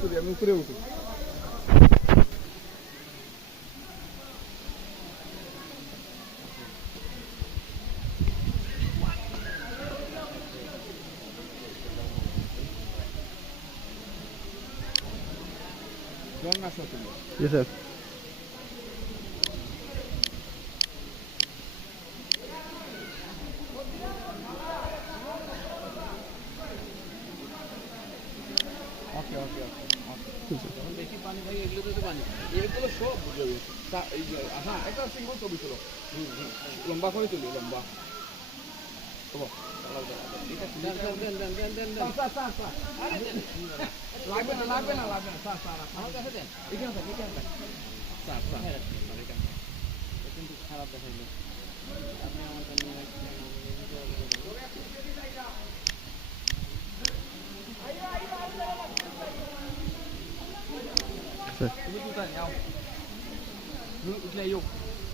তুলি আমি উপরে উঠি Yes, sir. Okay. যখন বেশি পানি ভাই এগুলোতে তো পানি এগুলো সব বুঝে হ্যাঁ একটা সিঙ্গল ছবি ছিল লম্বা করে তুলি লম্বা লাগবে না আমার কাছে দেন এখানে কিন্তু খারাপ দেখাইলো আপনি আমারটা নিয়ে তুমি কোথায় যাও উঠলে